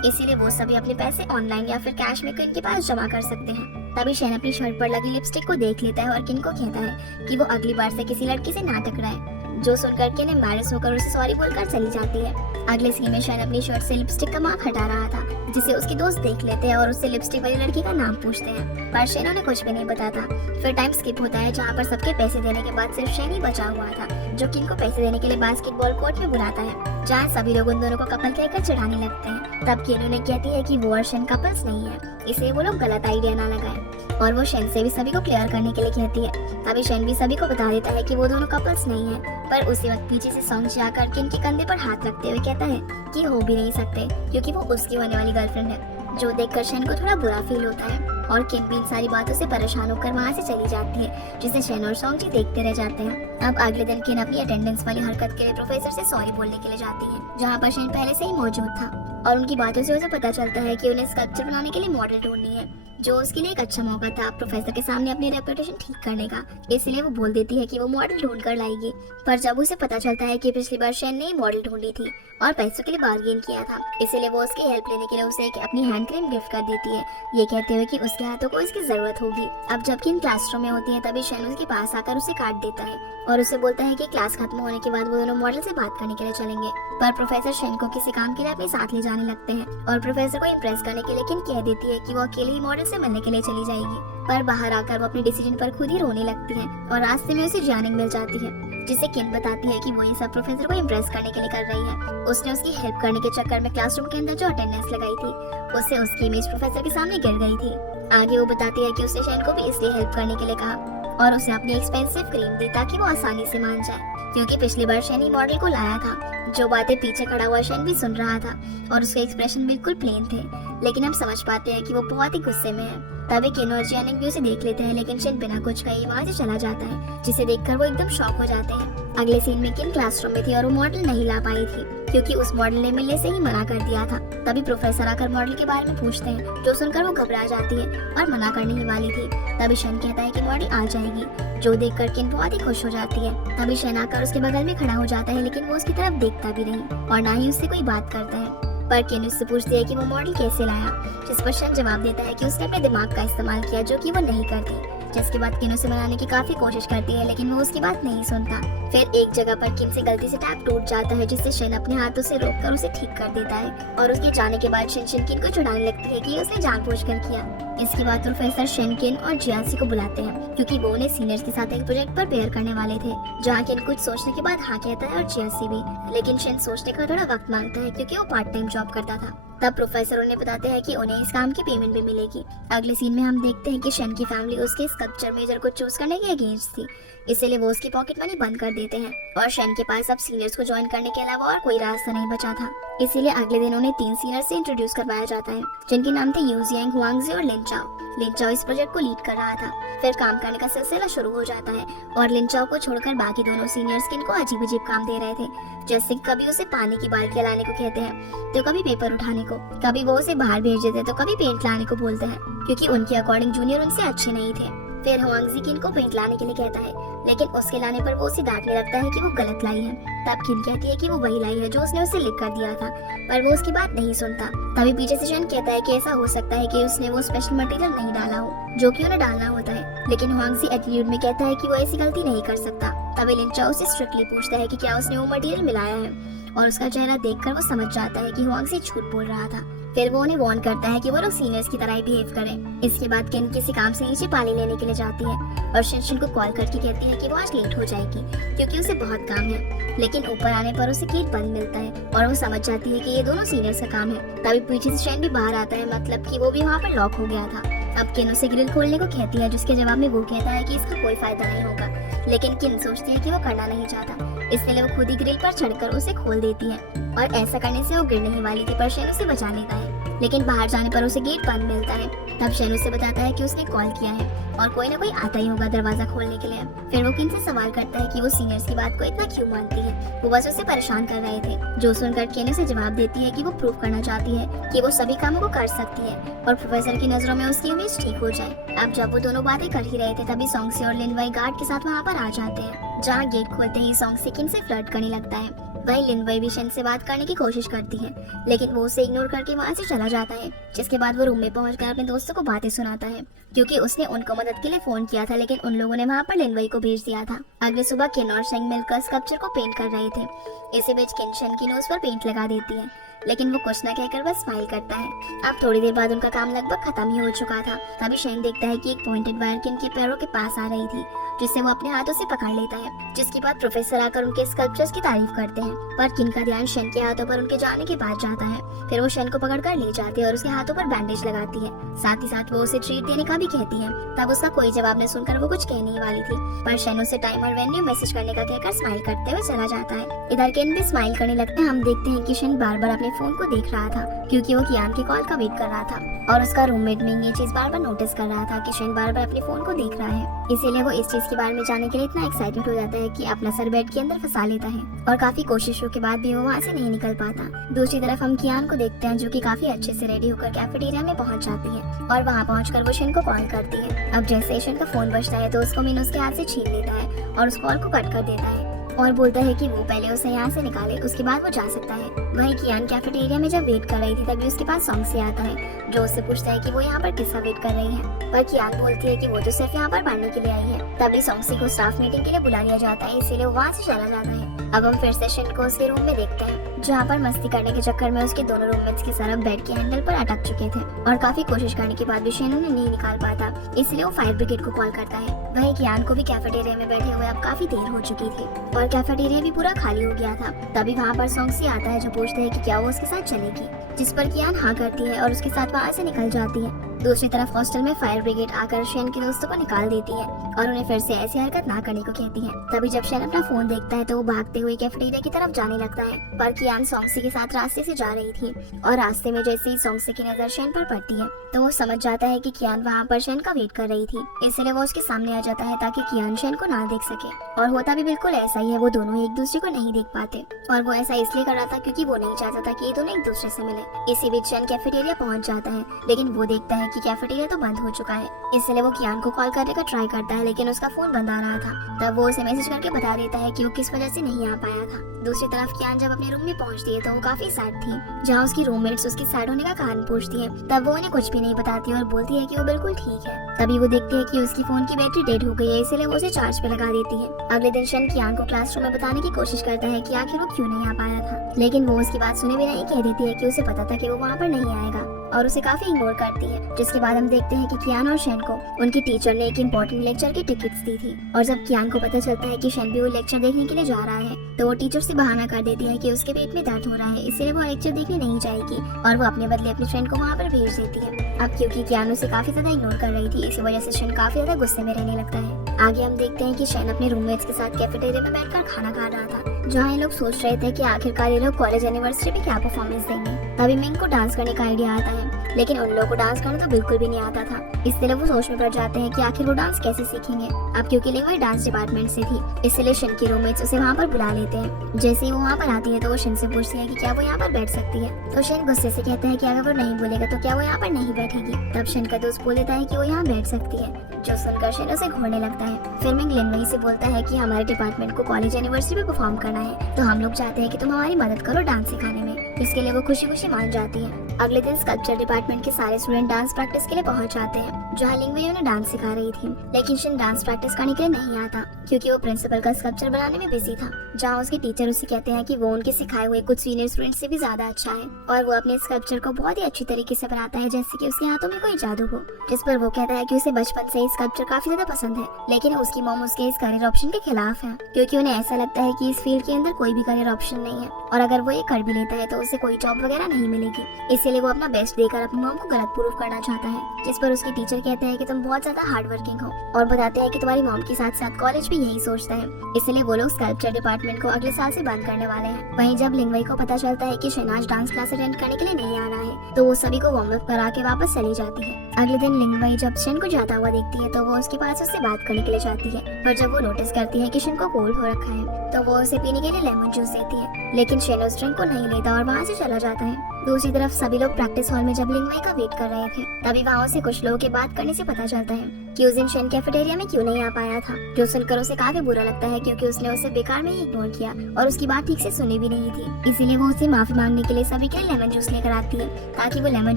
इसीलिए वो सभी अपने पैसे ऑनलाइन या फिर कैश में किन के पास जमा कर सकते हैं। तभी शन अपनी शर्ट पर लगी लिपस्टिक को देख लेता है और किन को कहता है कि वो अगली बार से किसी लड़की से ना टकराए, जो सुनकर किन एम्बैरेस होकर उसे सॉरी बोलकर चली जाती है। अगले सीन में शन अपनी शर्ट से लिपस्टिक का मार्क हटा रहा था, जिसे उसके दोस्त देख लेते हैं और उससे लिपस्टिक वाली लड़की का नाम पूछते हैं, पर शन उन्हें कुछ भी नहीं बताता। फिर टाइम स्किप होता है जहाँ पर सबके पैसे देने के बाद सिर्फ शन ही बचा हुआ था, जो किन को पैसे देने के लिए बास्केटबॉल कोर्ट में बुलाता है, जहाँ सभी लोग उन दोनों को कपल कहकर चिढ़ाने लगते हैं। तब किन उन्हें कहती है कि वो और शन कपल्स नहीं है, इसलिए वो लोग गलत आइडिया ना लगाएं, और वो शन से भी सभी को क्लियर करने के लिए कहती है। तभी शन भी सभी को बता देता है कि वो दोनों कपल्स नहीं है, पर उसी वक्त पीछे से सॉन्ग जाकर किन के कंधे पर हाथ रखते हुए कहता है कि हो भी नहीं सकते क्योंकि वो उसकी होने वाली गर्लफ्रेंड है, जो देखकर शन को थोड़ा बुरा फील होता है, और किन भी इन सारी बातों से परेशान होकर वहाँ से चली जाती है, जिसे शन और सॉन्ग जी देखते रह जाते हैं। अब अगले दिन किन अपनी अटेंडेंस वाली हरकत के लिए प्रोफेसर से सॉरी बोलने के लिए जाती है, जहाँ पर शन पहले से ही मौजूद था, और उनकी बातों से उसे पता चलता है कि उन्हें स्कल्पचर बनाने के लिए मॉडल ढूंढनी है, जो उसके लिए एक अच्छा मौका था प्रोफेसर के सामने अपनी रेपुटेशन ठीक करने का। इसलिए वो बोल देती है कि वो मॉडल ढूंढ कर लाएगी, पर जब उसे पता चलता है कि पिछली बार शन ने मॉडल ढूंढी थी और पैसों के लिए बार्गेन किया था, इसलिए वो उसकी हेल्प लेने के लिए उसे एक अपनी हैंड क्रीम गिफ्ट कर देती है, ये कहते हुए कि उसके हाथों को इसकी जरूरत होगी। अब जब किन क्लासरूम में होती है तभी शन उसके पास आकर उसे काट देता है और उसे बोलता है कि क्लास खत्म होने के बाद वो दोनों मॉडल से बात करने के लिए चलेंगे, पर प्रोफेसर शन को किसी काम के लिए अपने साथ ले जाने लगते हैं, और प्रोफेसर को इम्प्रेस करने के लिए किन कह देती है कि वो अकेले ही मॉडल से मिलने के लिए चली जाएगी, पर बाहर आकर वो अपने डिसीजन पर खुद ही रोने लगती है, और रास्ते में उसे जानिंग मिल जाती है, जिसे किन बताती है कि वो ये सब प्रोफेसर को इम्प्रेस करने के लिए कर रही है। उसने उसकी हेल्प करने के चक्कर में क्लासरूम के अंदर जो अटेंडेंस लगाई थी, उससे उसकी इमेज प्रोफेसर के सामने गिर गई थी। आगे वो बताती है कि उसने शन को भी इसलिए हेल्प करने के लिए कहा और उसे अपनी एक्सपेंसिव क्रीम दी ताकि वो आसानी से मान जाए, क्योंकि पिछली बार शन ही मॉडल को लाया था। जो बातें पीछे खड़ा हुआ शन भी सुन रहा था और उसके एक्सप्रेशन बिल्कुल प्लेन थे, लेकिन हम समझ पाते हैं कि वो बहुत ही गुस्से में है। तभी किन और जियानिंग भी उसे देख लेते हैं, लेकिन शन बिना कुछ कहे वहाँ से चला जाता है, जिसे देखकर वो एकदम शॉक हो जाते हैं। अगले सीन में किन क्लासरूम में थी और वो मॉडल नहीं ला पाई थी क्योंकि उस मॉडल ने मिलने से ही मना कर दिया था। तभी प्रोफेसर आकर मॉडल के बारे में पूछते हैं, जो सुनकर वो घबरा जाती है और मना करने ही वाली थी। तभी शन कहता है कि मॉडल आ जाएगी, जो देखकर किन बहुत ही खुश हो जाती है। तभी शन आकर उसके बगल में खड़ा हो जाता है, लेकिन वो उसकी तरफ देखता भी नहीं और ना ही उससे कोई बात करता है। पर किन उससे पूछती है कि वो मॉडल कैसे लाया, जिस पर शन जवाब देता है कि उसने अपने दिमाग का इस्तेमाल किया, जो कि वो नहीं करती। जिसके बाद किन उसे मनाने की काफी कोशिश करती है, लेकिन वो उसकी बात नहीं सुनता। फिर एक जगह पर किन से गलती से टैप टूट जाता है, जिससे शन अपने हाथों से रोककर उसे ठीक कर देता है, और उसके जाने के बाद शन किन को छुड़ाने लगती है कि उसने जानबूझकर किया। इसके बाद प्रोफेसर शन किन और जियासी को बुलाते हैं क्योंकि वो उन्हें सीनियर्स के साथ एक प्रोजेक्ट पर पेयर करने वाले थे, जहाँ किन कुछ सोचने के बाद हाँ कहता है और जियासी भी, लेकिन शन सोचने का थोड़ा वक्त मांगता है क्योंकि वो पार्ट टाइम जॉब करता था। तब प्रोफेसर उन्हें बताते हैं कि उन्हें इस काम की पेमेंट भी मिलेगी। अगले सीन में हम देखते हैं कि शन की फैमिली उसके स्कल्पचर मेजर को चूज करने के अगेंस्ट थी, इसलिए वो उसकी पॉकेट मनी बंद कर देते हैं, और शन के पास अब सीनियर्स को ज्वाइन करने के अलावा और कोई रास्ता नहीं बचा था। इसीलिए अगले दिन उन्हें 3 सीनियर्स से इंट्रोड्यूस करवाया जाता है, जिनके नाम थे यूजियांग, हुआंगजी और लिनचाओ। लिनचाओ इस प्रोजेक्ट को लीड कर रहा था। फिर काम करने का सिलसिला शुरू हो जाता है और लिनचाओ को छोड़कर बाकी दोनों सीनियर्स किन को अजीब अजीब काम दे रहे थे, जैसे कभी उसे पानी की बाल्टी लाने को कहते हैं तो कभी पेपर उठाने को, कभी वो उसे बाहर भेज देते तो कभी पेंट लाने को बोलते हैं, क्योंकि उनके अकॉर्डिंग जूनियर उनसे अच्छे नहीं थे। फिर हुआंगजी किन को पेंट लाने के लिए कहता है, लेकिन उसके लाने पर वो उसे डांटने लगता है कि वो गलत लाई है। तब किन कहती है कि वो वही लाई है जो उसने उसे लिख कर दिया था, पर वो उसकी बात नहीं सुनता। तभी पीछे से शन कहता है कि ऐसा हो सकता है कि उसने वो स्पेशल मटेरियल नहीं डाला हो जो कि उन्हें डालना होता है, लेकिन हुआंगजी एटीट्यूड में कहता है कि वो ऐसी गलती नहीं कर सकता। तभी लिनचाओ से स्ट्रिक्टली पूछता है कि क्या उसने वो मटेरियल मिलाया है। और उसका चेहरा देखकर वो समझ जाता है कि हुआंग सी झूठ बोल रहा था। फिर वो उन्हें वार्न करता है कि वो लोग सीनियर्स की तरह ही बिहेव करें। इसके बाद किन किसी काम से नीचे पानी लेने के लिए जाती है और शिनशिन को कॉल करके कहती है कि वो आज लेट हो जाएगी क्योंकि उसे बहुत काम है। लेकिन ऊपर आने पर उसे गेट बंद मिलता है और वो समझ जाती है कि ये दोनों सीनियर्स का काम है। तभी पीछे से शेन भी बाहर आता है, मतलब कि वो भी वहाँ पर लॉक हो गया था। अब किन उसे ग्रिल खोलने को कहती है, जिसके जवाब में वो कहता है कि इसका कोई फायदा नहीं होगा। लेकिन किन सोचती है कि वो करना नहीं चाहता, इसलिए वो खुद ही ग्रिल पर चढ़कर उसे खोल देती है और ऐसा करने से वो गिरने ही वाली थी, पर शेन उसे बचा लेता है। लेकिन बाहर जाने पर उसे गेट बंद मिलता है। तब शेन उसे बताता है कि उसने कॉल किया है और कोई ना कोई आता ही होगा दरवाजा खोलने के लिए। फिर वो किन से सवाल करता है कि वो सीनियर्स की बात को इतना क्यों मानती है, वो बस उसे परेशान कर रहे थे। जो सुनकर किन उसे जवाब देती है कि वो प्रूव करना चाहती है कि वो सभी कामों को कर सकती है और प्रोफेसर की नजरों में उसकी इमेज ठीक हो जाए। अब जब वो दोनों बातें कर ही रहे थे तभी सॉन्गसी और लिनवाई गार्ड के साथ वहाँ पर आ जाते हैं, जहाँ गेट खोलते ही सॉन्गसी किन से फ्लर्ट करने लगता है। वही लिनवाई भी शेन से बात करने की कोशिश करती है, लेकिन वो उसे इग्नोर करके वहाँ से चला जाता है। जिसके बाद वो रूम में पहुंचकर अपने दोस्तों को बातें सुनाता है, क्योंकि उसने उनको मदद के लिए फोन किया था, लेकिन उन लोगों ने वहाँ पर लिनवाई को भेज दिया था। अगले सुबह किन और शेंग मिलकर स्कल्पचर को पेंट कर रहे थे। इसी बीच किन शेन की नोज पर पेंट लगा देती है, लेकिन वो कुछ न कहकर बस स्माइल करता है। अब थोड़ी देर बाद उनका काम लगभग खत्म ही हो चुका था। तभी शेंग देखता है कि एक पॉइंटेड वायर किन के पैरों के पास आ रही थी, जिससे वो अपने हाथों से पकड़ लेता है। जिसके बाद प्रोफेसर आकर उनके स्कल्पचर्स की तारीफ करते हैं, पर किन का ध्यान शेन के हाथों पर उनके जाने के बाद जाता है। फिर वो शेन को पकड़कर ले जाती है और उसके हाथों पर बैंडेज लगाती है। साथ ही साथ वो उसे ट्रीट देने का भी कहती है। तब उसका कोई जवाब न सुनकर वो कुछ कहने ही वाली थी, पर शेन उसे टाइम और वेन्यू मैसेज करने का कहकर स्माइल करते हुए चला जाता है। इधर किन भी स्माइल करने लगते हैं। हम देखते हैं कि शेन बार बार अपने फोन को देख रहा था, क्योंकि वो कियान के कॉल का वेट कर रहा था और उसका रूममेट मिंग ये चीज बार बार नोटिस कर रहा था कि शेन बार बार अपने फोन को देख रहा है। इसीलिए वो इस चीज के बारे में जानने के लिए इतना एक्साइटेड हो जाता है कि अपना सर बेड के अंदर फंसा लेता है और काफी कोशिशों के बाद भी वो वहाँ से नहीं निकल पाता। दूसरी तरफ हम कियान को देखते हैं, जो कि काफी अच्छे से रेडी होकर कैफेटेरिया में पहुंच जाती है और वहाँ पहुंचकर वो शेन को कॉल करती है। अब जैसे शेन का फोन बजता है तो उसको मिन उसके हाथ से छीन लेता है और उस कॉल को कट कर देता है और बोलता है कि वो पहले उसे यहाँ से निकाले, उसके बाद वो जा सकता है। वहीं कियान कैफेटेरिया में जब वेट कर रही थी तभी उसके पास सॉन्गसी आता है, जो उससे पूछता है कि वो यहाँ पर किसका वेट कर रही है, पर कियान बोलती है कि वो तो सिर्फ यहाँ पर पढ़ने के लिए आई है। तभी सॉन्गसी को स्टाफ मीटिंग के लिए बुला लिया जाता है, इसीलिए वो वहाँ से चला जाता है। अब हम फिर से शेन को उसके रूम में देखते हैं, जहाँ पर मस्ती करने के चक्कर में उसके दोनों रूममेट्स के सर बेड के हैंडल पर अटक चुके थे और काफी कोशिश करने के बाद भी शेन उन्हें नहीं निकाल पाता, इसलिए वो फायर ब्रिगेड को कॉल करता है। वहीं कियान को भी कैफेटेरिया में बैठे हुए अब काफी देर हो चुकी थी और कैफेटेरिया भी पूरा खाली हो गया था। तभी वहाँ पर सॉन्गसी आता है, जो पूछता है कि क्या वो उसके साथ चलेगी, जिस पर कियान हाँ करती है और उसके साथ वहाँ से निकल जाती है। दूसरी तरफ हॉस्टल में फायर ब्रिगेड आकर शेन के दोस्तों को निकाल देती है और उन्हें फिर से ऐसी हरकत ना करने को कहती है। तभी जब शेन अपना फोन देखता है तो वो भागते हुए कैफेटेरिया की तरफ जाने लगता है, पर कियान सॉन्गसी के साथ रास्ते से जा रही थी और रास्ते में जैसे ही सॉन्गसी की नजर शेन पर पड़ती है तो वो समझ जाता है कि कियान वहाँ पर शेन का वेट कर रही थी, इसलिए वो उसके सामने आ जाता है ताकि कियान शेन को ना देख सके। और होता भी बिल्कुल ऐसा ही है, वो दोनों एक दूसरे को नहीं देख पाते और वो ऐसा इसलिए कर रहा था क्योंकि वो नहीं चाहता था कि ये दोनों एक दूसरे से मिले। इसी बीच शेन कैफेटेरिया पहुंच जाता है, लेकिन वो देखता है कि कैफेटेरिया तो बंद हो चुका है, इसलिए वो कियान को कॉल करने का ट्राई करता है, लेकिन उसका फोन बंद आ रहा था। तब वो उसे मैसेज करके बता देता है कि वो किस वजह से नहीं आ पाया था। दूसरी तरफ कियान जब अपने रूम में पहुंचती है तो वो काफी सैड थी, जहाँ उसकी रूममेट्स उसकी सैड होने का कारण पूछती है। तब वो उन्हें कुछ भी नहीं बताती और बोलती है कि वो बिल्कुल ठीक है। तभी वो देखती है कि उसकी फोन की बैटरी डेड हो गई है, इसलिए वो उसे चार्ज पे लगा देती है। अगले दिन शेन कियान को क्लासरूम में बताने की कोशिश करता है कि आखिर वो क्यों नहीं आ पाया था, लेकिन वो उसकी बात सुने बिना ही कह देती है कि उसे पता था कि वो वहाँ पर नहीं आएगा और उसे काफी इग्नोर करती है। जिसके बाद हम देखते हैं कि कियान और शेन को उनकी टीचर ने एक इम्पोर्टेंट लेक्चर की टिकट्स दी थी और जब कियान को पता चलता है कि शेन भी वो लेक्चर देखने के लिए जा रहा है तो वो टीचर से बहाना कर देती है कि उसके पेट में दर्द हो रहा है, इसलिए वो लेक्चर देखने नहीं जाएगी और वो अपने बदले अपनी फ्रेंड को वहाँ पर भेज देती है। अब क्योंकि कियान उसे काफी ज्यादा इग्नोर कर रही थी, इसी वजह से शेन काफी ज्यादा गुस्से में रहने लगता है। आगे हम देखते हैं कि शेन अपने रूममेट्स के साथ कैफेटेरिया में बैठकर खाना खा रहा था, जहाँ ये लोग सोच रहे थे कि आखिरकार ये लोग कॉलेज एनिवर्सरी पे क्या परफॉर्मेंस देंगे। तभी मिंग को डांस करने का आइडिया आता है, लेकिन उन लोगों को डांस करना तो बिल्कुल भी नहीं आता था, इसलिए वो सोच में पड़ जाते हैं कि आखिर वो डांस कैसे सीखेंगे। अब क्योंकि लिंगवाई डांस डिपार्टमेंट से थी, इसलिए शेन की रूममेट्स उसे वहाँ पर बुला लेते हैं। जैसे ही वो वहाँ पर आती है तो वो शेन से पूछती है कि क्या वो यहाँ पर बैठ सकती है, तो शेन गुस्से से कहता है कि अगर वो नहीं बोलेगा तो क्या वो यहाँ पर नहीं बैठेगी। तब शेन का दोस्त बोल देता है कि वो यहाँ बैठ सकती है, जो सुनकर शेन उसे घूरने लगता है। फिर मिंग लिनवाई से बोलता है कि हमारे डिपार्टमेंट को कॉलेज एनिवर्सरी पे परफॉर्म करना है, तो हम लोग चाहते हैं कि तुम हमारी मदद करो डांस सिखाने में। इसके लिए वो खुशी खुशी खुशी मान जाती है। अगले दिन स्कल्पचर डिपार्टमेंट के सारे स्टूडेंट डांस प्रैक्टिस के लिए पहुंच जाते हैं, जहाँ लिंगवे उन्हें डांस सिखा रही थी। लेकिन शिन डांस प्रैक्टिस करने के लिए नहीं आता क्योंकि वो प्रिंसिपल का स्कल्पचर बनाने में बिजी था, जहाँ उसके टीचर उससे कहते हैं कि वो उनके सिखाए हुए कुछ सीनियर स्टूडेंट से भी ज्यादा अच्छा है और वो अपने स्कल्पचर को बहुत ही अच्छी तरीके से बनाता है, जैसे कि उसके हाथों में कोई जादू हो। जिस पर वो कहता है कि उसे बचपन से ही स्कल्पचर काफी ज्यादा पसंद है, लेकिन उसकी मॉम उसके इस करियर ऑप्शन के खिलाफ है क्योंकि उन्हें ऐसा लगता है कि इस फील्ड के अंदर कोई भी करियर ऑप्शन नहीं है और अगर वो ये कर भी लेता है तो उसे कोई जॉब वगैरह नहीं मिलेगी। इसीलिए वो अपना बेस्ट देकर अपनी मॉम को गलत प्रूफ करना चाहता है, जिस पर उसके टीचर कहते हैं कि तुम बहुत ज्यादा हार्ड वर्किंग हो और बताते हैं कि तुम्हारी मॉम के साथ साथ कॉलेज भी यही सोचता है। इसलिए वो लोग स्कल्पचर डिपार्टमेंट को अगले साल से बंद करने वाले हैं। वहीं जब लिंगवई को पता चलता है कि शहनाज डांस क्लास अटेंड करने के लिए नहीं आना है तो वो सभी को वार्म अप करा के वापस चली जाती है। अगले दिन लिंगवई जब शन को जाता हुआ देखती है तो वो उसके पास उससे बात करने के लिए जाती है, पर जब वो नोटिस करती है कि शन को कोल्ड हो रखा है तो वो उसे पीने के लिए लेमन जूस देती है, लेकिन शन उस ड्रिंक को नहीं लेता और वहाँ से चला जाता है। दूसरी तरफ सभी लोग प्रैक्टिस हॉल में जब लिंगवई का वेट कर रहे थे तभी वहाँ से कुछ लोगों के बात करने से पता चलता है कि उस दिन शन कैफेटेरिया में क्यों नहीं आ पाया था, जो सुनकर उसे काफी बुरा लगता है क्योंकि उसने उसे बेकार में ही इग्नोर किया और उसकी बात ठीक से सुनी भी नहीं थी। इसीलिए वो उसे माफी मांगने के लिए सभी के लिए लेमन जूस लेकर आती है ताकि वो लेमन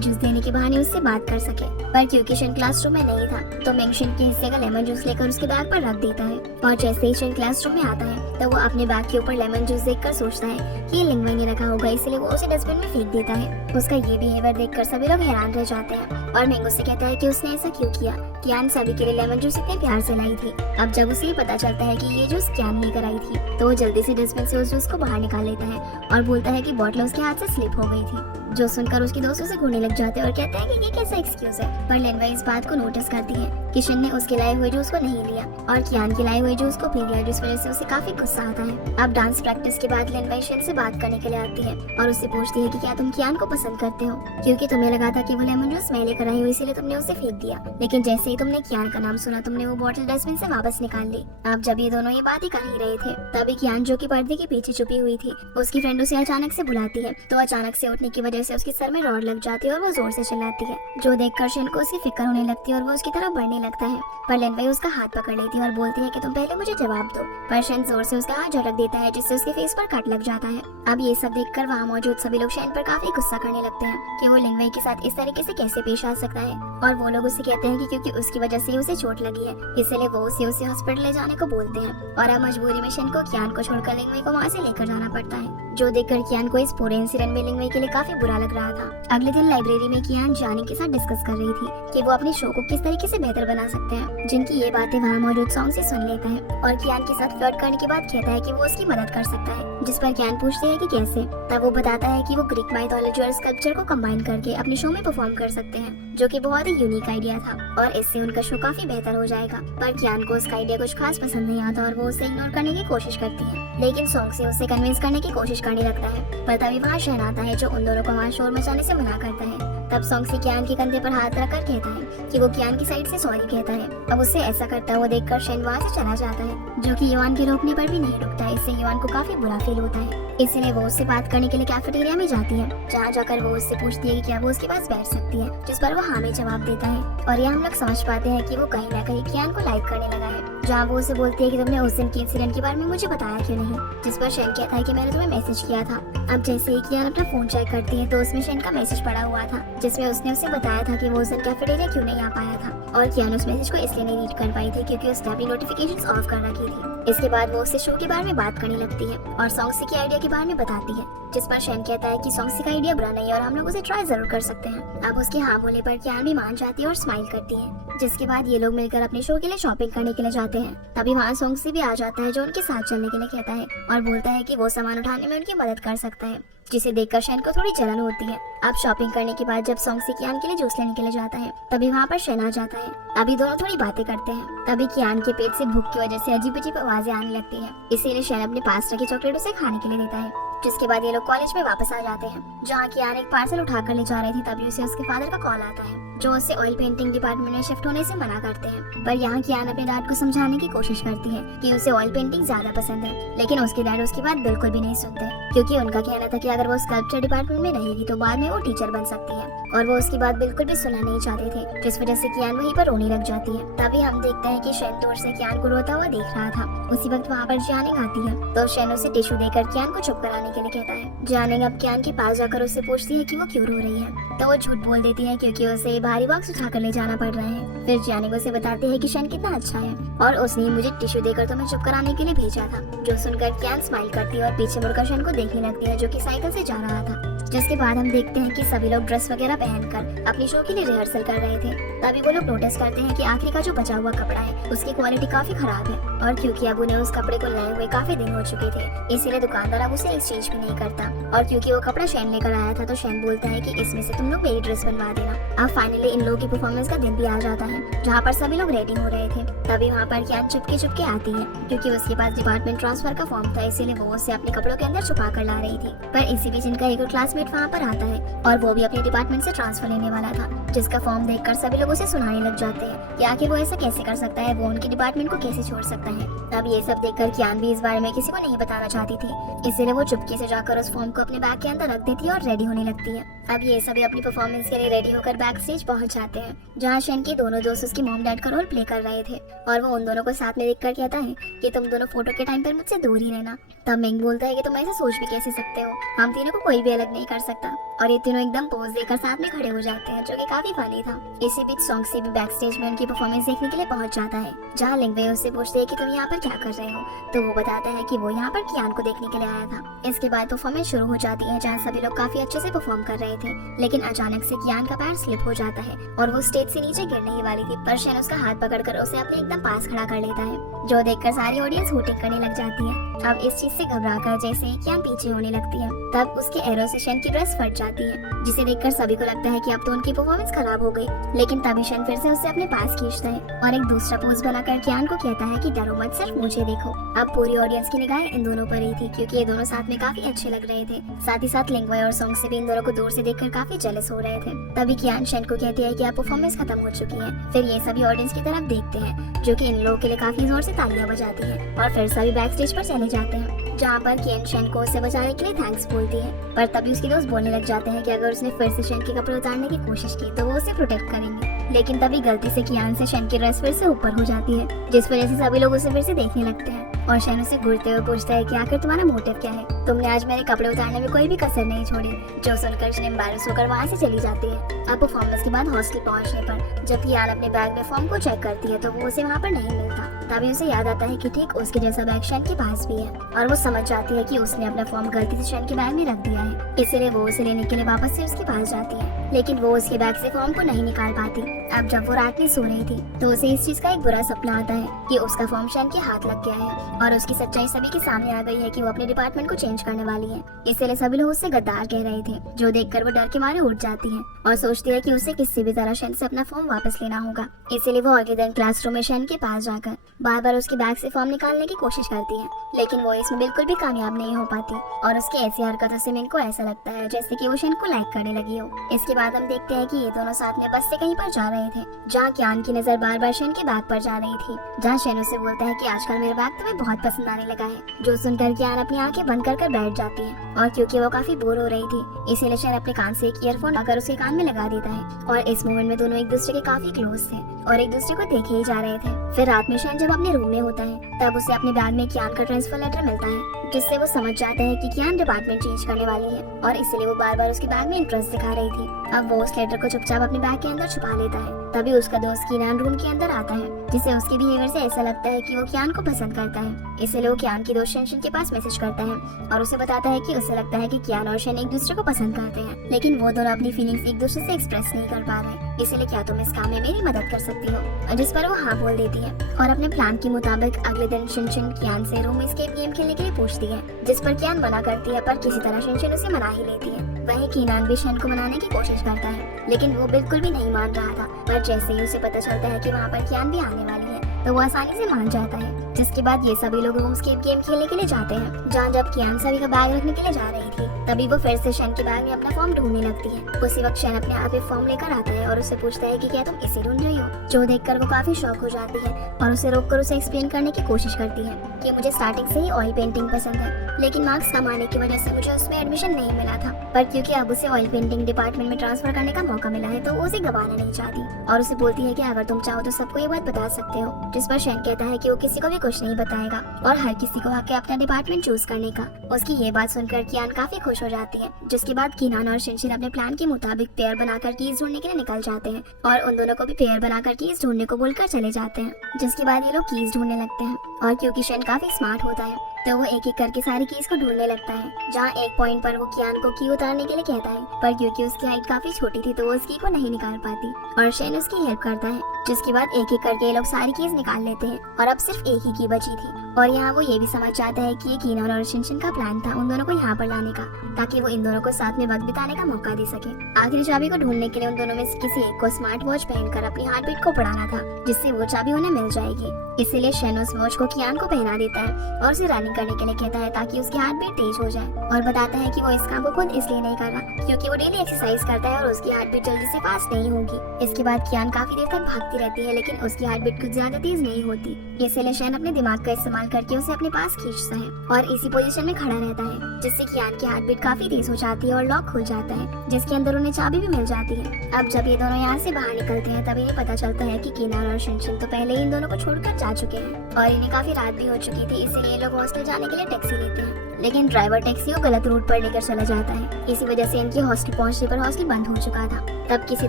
जूस देने के बहाने उससे बात कर सके, पर क्योंकि शन क्लासरूम में नहीं था तो मेंग शन के हिस्से का लेमन जूस लेकर उसके बैग पर रख देता है और जैसे ही शन क्लासरूम में आता है तो वो अपने बैग के ऊपर लेमन जूस देखकर सोचता है कि ये लिंगवई ने रखा होगा, इसलिए वो उसे डस्टबिन में फेंक देता है। उसका ये बिहेवियर देखकर सभी लोग हैरान रह जाते हैं और मेंग उससे कहता है कि उसने ऐसा क्यों किया। कियान सभी के लिए लेमन जूस इतने प्यार से लाई थी। अब जब उसे पता चलता है कि ये जूस कियान लेकर आई थी तो वो जल्दी से डस्टबिन से उस जूस को बाहर निकाल लेता है और बोलता है कि बॉटल उसके हाथ से स्लिप हो गई थी, जो सुनकर उसके दोस्त उसे घूरने लग जाते हैं और कहते हैं कि ये कैसा एक्सक्यूज है। पर लिंगवई इस बात को नोटिस करती है कि शन ने उसके लाए हुए जूस को नहीं लिया और कियान के लाए हुए जूस को पी लिया, जिस वजह से उसे काफी गुस्सा आता है। अब डांस प्रैक्टिस के बाद लिंगवई शन से बात करने के लिए आती है और उससे पूछती है कि क्या तुम कियान को पसंद करते हो, क्योंकि तुम्हें लगा था कि वो लेमन जूस मैं लेकर आई हूँ इसलिए तुमने उसे फेंक दिया, लेकिन जैसे ही तुमने कियान का नाम सुना तुमने वो बॉटल डस्टबिन से वापस निकाल ली। अब जब ये दोनों ये बात ही कर ही रहे थे तभी कियान, जो कि पर्दे के पीछे छुपी हुई थी, उसकी फ्रेंड उसे अचानक से बुलाती है तो अचानक से उठने की वजह से उसके सर में रॉड लग जाती है और वो जोर से चिल्लाती है, जो देखकर शन को उसकी फिक्र होने लगती है और वो उसकी तरफ बढ़ने लगता है। पर लिंगवई उसका हाथ पकड़ लेती है और बोलती है कि तुम पहले मुझे जवाब दो, पर शन जोर से उसका हाथ झटक देता है जिससे उसके फेस पर कट लग जाता है। अब ये सब देखकर वहाँ मौजूद सभी लोग शन पर काफी गुस्सा करने लगते हैं कि वो लिंगवई के साथ इस तरीके से कैसे पेश आ सकता है, और वो लोग उसे कहते हैं कि क्योंकि उसकी वजह से उसे चोट लगी है इसलिए वो उसे हॉस्पिटल ले जाने को बोलते हैं। और अब मजबूरी में शन को कियान को छोड़कर लिंगवई को वहाँ से लेकर जाना पड़ता है, जो देखकर कियान को इस पूरे इंसिडेंट में लिंगवई के लिए काफी बुरा लग रहा था। अगले दिन लाइब्रेरी में कियान जानी के साथ डिस्कस कर रही थी कि वो अपने शो को किस तरीके से बेहतर बना सकते हैं, जिनकी ये बातें वहाँ मौजूद सॉन्ग से सुन लेता है और कियान के साथ फ्लर्ट करने के बाद कहता है कि वो उसकी मदद कर सकता है, जिस पर कियान पूछते है कि कैसे। तब वो बताता है कि वो ग्रीक माइथोलॉजी और स्कल्पचर को कंबाइन करके अपने शो में परफॉर्म कर सकते हैं, जो कि बहुत ही यूनिक आइडिया था और इससे उनका शो काफी बेहतर हो जाएगा। पर कियान को उसका आइडिया कुछ खास पसंद नहीं आता और वो उसे इग्नोर करने की कोशिश करती है, लेकिन सॉन्ग से उसे कन्विंस करने की कोशिश करने लगता है। पर तभी वहाँ शहन आता है जो उन दोनों को वहाँ शोर मचाने से मना करता है। तब सॉन्ग से कियान के कंधे पर हाथ रखकर कहता है कि वो कियान की साइड से सॉरी कहता है। अब उससे ऐसा करता हुआ देखकर शहन वहाँ से चला जाता है, जो कि युवान के रोकने पर भी नहीं रुकता है। इससे युवान को काफी बुरा फील होता है, इसलिए वो उससे बात करने के लिए कैफेटेरिया में जाती है, जहाँ जाकर वो उससे पूछती है कि क्या वो उसके पास बैठ सकती है, जिस पर वो हाँ में जवाब देता है। और यहाँ हम लोग समझ पाते हैं कि वो कहीं ना कहीं कियान को लाइक करने लगा है, जहाँ वो उसे बोलती है कि तुमने उस दिन के इंसिडेंट के बारे में मुझे बताया क्यों नहीं, जिस पर शहन कहता है कि मैंने तुम्हें मैसेज किया था। अब जैसे ही कियान अपना फोन चेक करती है तो उसमें शहन का मैसेज पड़ा हुआ था, जिसमें उसने उसे बताया था कि वो उस दिन कैफेटेरिया क्यों नहीं आ पाया था, और कियान उस मैसेज को इसलिए नहीं रीड कर पाई थी क्योंकि उसने अपनी नोटिफिकेशंस ऑफ कर रखी थी। इसके बाद वो उससे शो के बारे में बात करने लगती है और सॉन्ग सी के आइडिया के बारे में बताती है, जिस पर शहन कहता है कि सॉन्ग सी का आइडिया बुरा नहीं है और हम लोग उसे ट्राई जरूर कर सकते हैं। अब उसके हाँ बोले पर कियान भी मान जाती है और स्माइल करती है, जिसके बाद ये लोग मिलकर अपने शो के लिए शॉपिंग करने के लिए जाते हैं। तभी वहाँ सॉन्ग सी भी आ जाता है, जो उनके साथ चलने के लिए कहता है और बोलता है कि वो सामान उठाने में उनकी मदद कर सकता है, जिसे देखकर शहन को थोड़ी जलन होती है। अब शॉपिंग करने के बाद जब सॉन्ग से कियान के लिए जूस लेने के लिए जाता है तभी वहाँ पर शहन आ जाता है। अभी दोनों थोड़ी बातें करते हैं, तभी कियान के पेट से भूख की वजह से अजीब अजीब आवाजें आने लगती है, इसीलिए शहन अपने पास रखी चॉकलेट उसे खाने के लिए देता है। जिसके बाद ये लोग कॉलेज में वापस आ जाते हैं, जहाँ कियान एक पार्सल उठाकर ले जा रही थी। तभी उसे उसके फादर का कॉल आता है, जो उसे ऑयल पेंटिंग डिपार्टमेंट में शिफ्ट होने से मना करते हैं। पर यहाँ कियान अपने डैड को समझाने की कोशिश करती है कि उसे ऑयल पेंटिंग ज्यादा पसंद है, लेकिन उसके डैड उसकी बात बिल्कुल भी नहीं सुनते, क्योंकि उनका कहना था कि अगर वो स्कल्पचर डिपार्टमेंट में रहेगी तो बाद में वो टीचर बन सकती है, और वो उसकी बात बिल्कुल भी सुनना नहीं चाहते थे, जिस वजह से कियान वहीं पर रोने लग जाती है। तभी हम देखते हैं कि शहन दूर से कियान को रोता हुआ देख रहा था। उसी वक्त वहाँ पर जियानिंग आती है तो शहन उसे टिश्यू देकर कियान को चुप कराने करने के लिए कहता है। जियानिंग अब कियान के पास जाकर उससे पूछती है कि वो क्यों रो रही है, तो वो झूठ बोल देती है क्योंकि उसे भारी बॉक्स उठाकर ले जाना पड़ रहा है। फिर जियानिंग उसे बताती है कि शन कितना अच्छा है और उसने मुझे टिश्यू देकर तुम्हें चुप कराने के लिए भेजा था। जो सुनकर कियान स्माइल करती है और पीछे मुड़कर शन को देखने लगती है जो कि साइकिल से जा रहा था। जिसके बाद हम देखते हैं कि सभी लोग ड्रेस वगैरह पहनकर अपनी शो के लिए रिहर्सल कर रहे थे। तभी वो लोग नोटिस करते हैं कि आखिरी का जो बचा हुआ कपड़ा है उसकी क्वालिटी काफी खराब है और क्योंकि अब उन्हें उस कपड़े को लाए हुए काफी दिन हो चुके थे, इसीलिए दुकानदार अब उसे एक्सचेंज भी नहीं करता। और क्योंकि वो कपड़ा शैन लेकर आया था तो शैन बोलता है कि इसमें से तुम लोग मेरी ड्रेस बनवा देना। अब फाइनली इन लोगों की परफॉर्मेंस का दिन भी आ जाता है जहाँ पर सभी लोग रेडी हो रहे थे। तभी वहाँ पर कियान चुपके चुपके आती है क्योंकि उसके पास डिपार्टमेंट ट्रांसफर का फॉर्म था, इसीलिए वो उसे अपने कपड़ों के अंदर छुपा कर ला रही थी। पर इसी बीच इनका एक और क्लासमेट वहाँ पर आता है और वो भी अपने डिपार्टमेंट से ट्रांसफर लेने वाला था, जिसका फॉर्म देखकर सभी लोग उसे सुनाने लग जाते हैं कि आखिर वो ऐसा कैसे कर सकता है, वो उनके डिपार्टमेंट को कैसे छोड़ सकता है। अब ये सब देखकर कियान भी इस बारे में किसी को नहीं बताना चाहती थी, इसीलिए वो चुपके से जाकर उस फॉर्म को अपने बैग के अंदर रख देती है और रेडी होने लगती है। अब ये सभी अपनी परफॉर्मेंस के लिए रेडी होकर बैक स्टेज पहुंच जाते हैं जहाँ शेन के दोनों दोस्त उसकी मॉम डैड का रोल प्ले कर रहे थे और वो उन दोनों को साथ में देखकर कहता है कि तुम दोनों फोटो के टाइम पर मुझसे दूर ही रहना। तब मिंग बोलता है कि तुम ऐसे सोच भी कैसे सकते हो, हम तीनों को कोई भी अलग नहीं कर सकता। और ये तीनों एकदम पोज देकर साथ में खड़े हो जाते हैं जो कि काफी फनी था। इसी बीच सॉन्ग से भी बैक स्टेज में उनकी परफॉर्मेंस देखने के लिए पहुंच जाता है जहाँ लिंगवे उससे पूछते हैं कि तुम यहाँ पर क्या कर रहे हो, तो वो बताता है कि वो यहाँ पर कियान को देखने के लिए आया था। इसके बाद परफॉर्मेंस शुरू हो जाती है जहाँ सभी लोग काफी अच्छे से परफॉर्म कर रहे थे, लेकिन अचानक से कियान का पैर स्लिप हो जाता है और वो स्टेज से नीचे गिरने ही वाली थी, पर शेन उसका हाथ पकड़कर उसे अपने एकदम पास खड़ा कर लेता है, जो देखकर सारी ऑडियंस हूटिंग करने लग जाती है। अब इस चीज से घबराकर जैसे ही कियान पीछे होने लगती है तब उसके एरो से शेन की ड्रेस फट जाती है, जिसे देखकर सभी को लगता है कि अब तो उनकी परफॉर्मेंस खराब हो गई। लेकिन तभी शेन फिर से उसे अपने पास खींचता है और एक दूसरा पोज बनाकर कियान को कहता है कि डरो मत, सिर्फ मुझे देखो। अब पूरी ऑडियंस की निगाहें इन दोनों पर ही थी क्योंकि ये दोनों साथ में काफी अच्छे लग रहे थे। साथ ही साथ लिंगवे और सॉन्ग से भी इन दोनों को दूर से देखकर काफी जेलस हो रहे थे। तभी कियान शेन को कहती है कि अब परफॉर्मेंस खत्म हो चुकी है। फिर ये सभी ऑडियंस की तरफ देखते हैं जो कि इन लोगों के लिए काफी जोर से तालियां बजाती है और फिर सभी बैक स्टेज पर चले जाते हैं जहाँ पर कियान शेन को उसे बचाने के लिए थैंक्स बोलती है। पर तभी उसके दोस्त बोलने लग जाते हैं कि अगर उसने फिर से शेन के कपड़े उतारने की कोशिश की तो वो उसे प्रोटेक्ट करेंगे। लेकिन तभी गलती से कियान से शेन की ड्रेस फिर से ऊपर हो जाती है, जिस वजह से सभी लोग उसे फिर से देखने लगते हैं और शेन उसे घूरते हुए पूछता है कि आखिर तुम्हारा मोटिव क्या है, तुमने आज मेरे कपड़े उतारने में कोई भी कसर नहीं छोड़ी। जो सुनकर शेन एम्बैरेस होकर वहाँ से चली जाती है। अब परफॉर्मेंस के बाद हॉस्टल पहुँचने पर जब कियान अपने बैग में फॉर्म को चेक करती है तो वो उसे वहाँ पर नहीं मिलता। तभी उसे याद आता है कि ठीक उसके जैसा बैग शेन के पास भी है और वो समझ जाती है कि उसने अपना फॉर्म गलती से शेन के बैग में रख दिया है, इसीलिए वो उसे लेने के लिए वापस से उसके पास जाती है। लेकिन वो उसके बैग से फॉर्म को नहीं निकाल पाती। अब जब वो रात में सो रही थी तो उसे इस चीज का एक बुरा सपना आता है कि उसका फॉर्म शेन के हाथ लग गया है और उसकी सच्चाई सभी के सामने आ गई है कि वो अपने डिपार्टमेंट को चेंज करने वाली है। इसलिए सभी लोग उससे गद्दार कह रहे थे, जो देखकर वो डर के मारे उठ जाती है और सोचती है कि उसे किसी भी तरह शेन से अपना फॉर्म वापस लेना होगा। इसीलिए वो अगले दिन क्लासरूम में शेन के पास जाकर बार बार उसके बैग से फॉर्म निकालने की कोशिश करती है, लेकिन वो इसमें बिल्कुल भी कामयाब नहीं हो पाती और उसकी ऐसी हरकतों से मिंग को ऐसा लगता है जैसे कि वो शेन को लाइक करने लगी हो। इसके बाद हम देखते हैं कि ये दोनों साथ में बस से कहीं पर जा रहे थे जहाँ कियान की नजर बार बार शेन के बैग पर जा रही थी, जहाँ शेन उसे बोलता है कि आजकल मेरा बैग तुम्हें बहुत पसंद आने लगा है। जो सुनकर कियान अपनी आंखें बंद कर बैठ जाती है और क्योंकि वो काफी बोर हो रही थी इसीलिए शेन अपने कान से एक ईयरफोन आकर उसके कान में लगा देता है और इस मोमेंट में दोनों एक दूसरे के काफी क्लोज थे और एक दूसरे को देखे ही जा रहे थे। फिर रात में शेन जब अपने रूम में होता है तब उसे अपने बैग में कियान का ट्रांसफर लेटर मिलता है, जिससे वो समझ जाता है कि कियान डिपार्टमेंट चेंज करने वाली है और इसलिए वो बार बार उसके बैग में इंटरेस्ट दिखा रही थी। अब वो उस लेटर को चुपचाप अपने बैग के अंदर छुपा लेता है। तभी उसका दोस्त कियान रूम के अंदर आता है, जिसे उसके बिहेवियर से ऐसा लगता है कि वो कियान को पसंद करता है। इसलिए वो कियान की दोस्त शेन के पास मैसेज करता है और उसे बताता है कि उसे लगता है कि कियान और शेन एक दूसरे को पसंद करते हैं, लेकिन वो दोनों अपनी फीलिंग्स एक दूसरे से एक्सप्रेस नहीं कर पा रहे। इसलिए क्या तुम इस काम में मेरी मदद कर सकती हो? जिस पर वो हाँ बोल देती है और अपने प्लान के मुताबिक अगले दिन शिनशिन कियान से रूम एस्केप गेम खेलने के लिए पूछती है, जिस पर कियान मना करती है, पर किसी तरह शिनशिन उसे मना ही लेती है। वहीं कीनान भी शेन को मनाने की कोशिश करता है, लेकिन वो बिल्कुल भी नहीं मान रहा था। पर जैसे ही उसे पता चलता है कि वहाँ पर कियान भी आने वाली है तो वो आसानी से मान जाता है। जिसके बाद ये सभी लोग रूमस्केप गेम खेलने के लिए जाते हैं, जहाँ जब कियान सभी का बैग रखने के लिए जा रही थी तभी वो फिर से शेन के बैग में अपना फॉर्म ढूंढने लगती है। उसी वक्त शेन अपने आप एक फॉर्म लेकर आता है और उससे पूछता है कि क्या तुम इसे ढूंढ रही हो? जो देखकर वो काफी शॉक हो जाती है और उसे रोककर उसे एक्सप्लेन करने की कोशिश करती है कि मुझे स्टार्टिंग से ही ऑयल पेंटिंग पसंद है, लेकिन मार्क्स कम आने की वजह से मुझे उसमें एडमिशन नहीं मिला था। पर क्योंकि अब उसे ऑयल पेंटिंग डिपार्टमेंट में ट्रांसफर करने का मौका मिला है तो वो उसे गंवाना नहीं चाहती और उसे बोलती है कि अगर तुम चाहो तो सबको ये बात बता सकते हो। जिस पर शेन कहता है कि वो किसी को भी कुछ नहीं बताएगा और हर किसी को हक है अपना डिपार्टमेंट चूज करने का। उसकी ये बात सुनकर कियान काफी खुश हो जाती है, जिसके बाद कीनान और शिनशिन अपने प्लान के मुताबिक पेयर बनाकर कीज ढूंढने के लिए निकल जाते हैं और उन दोनों को भी पेयर बनाकर कीज ढूंढने को बोलकर चले जाते हैं। जिसके बाद ये लोग कीज ढूंढने लगते हैं और क्योंकि शेन काफी स्मार्ट होता है तो वो एक एक करके सारी कीज को ढूंढने लगता है। जहाँ एक पॉइंट पर वो कियान को की उतारने के लिए कहता है, पर क्योंकि उसकी हाइट काफी छोटी थी तो वो उस की को नहीं निकाल पाती और शेन उसकी हेल्प करता है। जिसके बाद एक एक करके ये लोग सारी कीज निकाल लेते हैं और अब सिर्फ एक ही की बची थी। और यहाँ वो ये भी समझ जाता है कि ये कीनान और शिनशिन का प्लान था उन दोनों को यहाँ पर लाने का, ताकि वो इन दोनों को साथ में वक्त बिताने का मौका दे सके। आखिरी चाबी को ढूंढने के लिए उन दोनों में से किसी एक को स्मार्ट वॉच पहनकर अपनी हार्ट बीट को बढ़ाना था, जिससे वो चाबी उन्हें मिल जाएगी। इसीलिए शेन उस वॉच को कियान को पहना देता है और उसे रनिंग करने के लिए कहता है ताकि उसकी हार्ट बीट तेज हो जाए और बताता है कि वो इस काम को खुद इसलिए नहीं कर रहा क्योंकि वो डेली एक्सरसाइज करता है और उसकी हार्ट बीट जल्दी से फास्ट नहीं होगी। इसके बाद कियान काफी देर तक भागती रहती है लेकिन उसकी हार्ट बीट कुछ ज्यादा तेज नहीं होती। इसीलिए शेन अपने दिमाग का इस्तेमाल करके उसे अपने पास खींचता है और इसी पोजीशन में खड़ा रहता है, जिससे कियान की हार्ट बीट काफी तेज हो जाती है और लॉक खुल जाता है, जिसके अंदर उन्हें चाबी भी मिल जाती है। अब जब ये दोनों यहाँ से बाहर निकलते हैं तब इन्हें पता चलता है कि कीनान और शिनशिन तो पहले ही इन दोनों को छोड़कर जा चुके हैं और इन्हें काफी रात भी हो चुकी थी। इसीलिए लोग हॉस्टल जाने के लिए टैक्सी लेते हैं, लेकिन ड्राइवर टैक्सी को गलत रूट पर लेकर चला जाता है। इसी वजह से इनकी हॉस्टल पहुंचने पर हॉस्टल बंद हो चुका था। तब किसी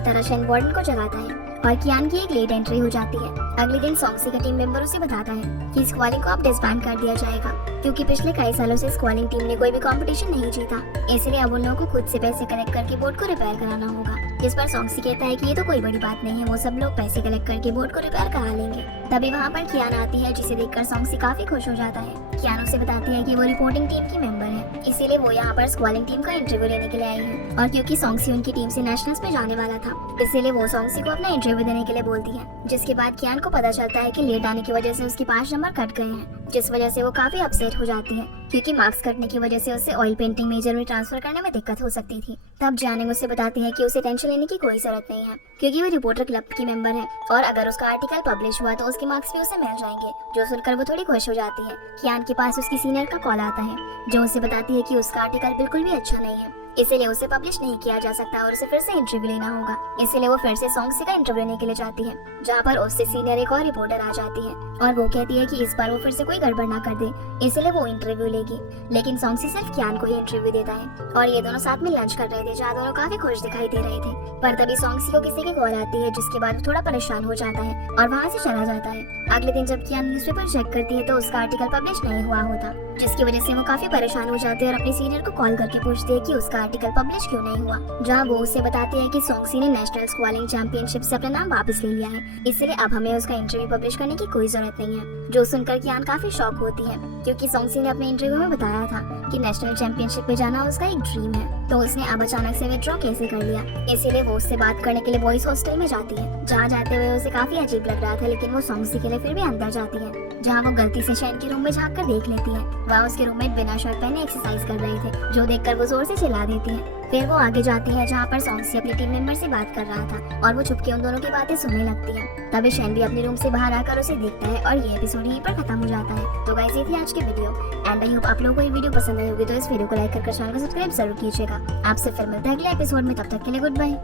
तरह शेन वार्डन को जगाता है और कियान की एक लेट एंट्री हो जाती है। अगले दिन सॉन्गसी का टीम मेंबर उसे बताता है कि स्क्वालिंग को अब डिसबैंड कर दिया जाएगा क्योंकि पिछले कई सालों से स्क्वालिंग टीम ने कोई भी कंपटीशन नहीं जीता, इसलिए अब उन लोगों को खुद से पैसे कलेक्ट करके बोट को रिपेयर कराना होगा। जिस पर सॉन्गसी कहता है कि ये तो कोई बड़ी बात नहीं है, वो सब लोग पैसे कलेक्ट करके बोट को रिपेयर करा लेंगे। तभी वहाँ पर कियान आती है, जिसे देखकर सॉन्गसी काफी खुश हो जाता है। कियान उसे बताती है कि वो रिपोर्टिंग टीम की मेंबर है, इसीलिए वो यहाँ पर स्क्वालिंग टीम का इंटरव्यू लेने के लिए आई है और क्योंकि सॉन्गसी उनकी टीम से नेशनल्स में जाने वाला था इसीलिए वो सॉन्गसी को अपना इंटरव्यू देने के लिए बोलती है। जिसके बाद कियान को पता चलता है कि लेट आने की वजह से उसके 5 नंबर कट गए हैं, जिस वजह से वो काफी अपसेट हो जाती है क्योंकि मार्क्स कटने की वजह से उसे ऑयल पेंटिंग मेजर में ट्रांसफर करने में दिक्कत हो सकती थी। तब जानिंग उसे बताती है कि उसे टेंशन लेने की कोई जरूरत नहीं है क्योंकि वो रिपोर्टर क्लब की मेंबर है और अगर उसका आर्टिकल पब्लिश हुआ तो उसके मार्क्स भी उसे मिल जाएंगे। जो सुनकर वो थोड़ी खुश हो जाती है। कियान के पास उसकी सीनियर का कॉल आता है जो उसे बताती है कि उसका आर्टिकल बिल्कुल भी अच्छा नहीं है, इसीलिए उसे पब्लिश नहीं किया जा सकता और उसे फिर से इंटरव्यू लेना होगा। इसीलिए वो फिर से सॉन्गसी का इंटरव्यू लेने के लिए जाती है, जहाँ पर उससे सीनियर एक और रिपोर्टर आ जाती है और वो कहती है कि इस बार वो फिर से कोई गड़बड़ ना कर दे, इसलिए वो इंटरव्यू लेगी। लेकिन सॉन्गसी सिर्फ कियान को ही इंटरव्यू देता है और ये दोनों साथ में लंच कर रहे थे, जहाँ दोनों काफी खुश दिखाई दे रहे थे। पर तभी सॉन्गसी को किसी की कॉल आती है, जिसके बाद वो थोड़ा परेशान हो जाता है और वहाँ से चला जाता है। अगले दिन जब कियान न्यूज़पेपर चेक करती है तो उसका आर्टिकल पब्लिश नहीं हुआ होता, जिसकी वजह से वो काफी परेशान हो जाती है और अपने सीनियर को कॉल करके पूछती है कि उसका आर्टिकल पब्लिश क्यों नहीं हुआ। जहाँ वो उसे बताती है कि सॉन्गसी ने नेशनल स्क्वालिंग चैंपियनशिप से अपना नाम वापस ले लिया है, इसलिए अब हमें उसका इंटरव्यू पब्लिश करने की कोई जरूरत नहीं है। जो सुनकर कियान काफी शॉक होती है क्योंकि सॉन्गसी ने अपने इंटरव्यू में बताया था कि नेशनल चैंपियनशिप में जाना उसका एक ड्रीम है, तो उसने अब अचानक से विथड्रॉ कैसे कर लिया। इसीलिए वो उससे बात करने के लिए बॉयज हॉस्टल में जाती है, जहाँ जाते हुए उसे काफी अजीब लग रहा था, लेकिन वो सॉन्गसी के लिए फिर भी अंदर जाती है, जहाँ वो गलती से शेन के रूम में झाँक कर देख लेती है। वहाँ उसके रूममेट बिना शर्ट पहने एक्सरसाइज कर रहे थे, जो देखकर वो जोर से चिल्ला देती है। फिर वो आगे जाती है जहाँ पर सॉन्गसी अपनी टीम मेंबर से बात कर रहा था और वो छुपके उन दोनों की बातें सुनने लगती है। तभी शेन भी अपने रूम से बाहर आकर उसे देखता है और ये एपिसोड यहीं पर खत्म हो जाता है। तो गाइस ये थी आज की वीडियो एंड आई होप आप लोगों को ये वीडियो पसंद आई होगी, तो इस वीडियो को लाइक कर चैनल को सब्सक्राइब जरूर कीजिएगा। आपसे फिर मिलते हैं अगले एपिसोड में, तब तक के लिए गुड बाय।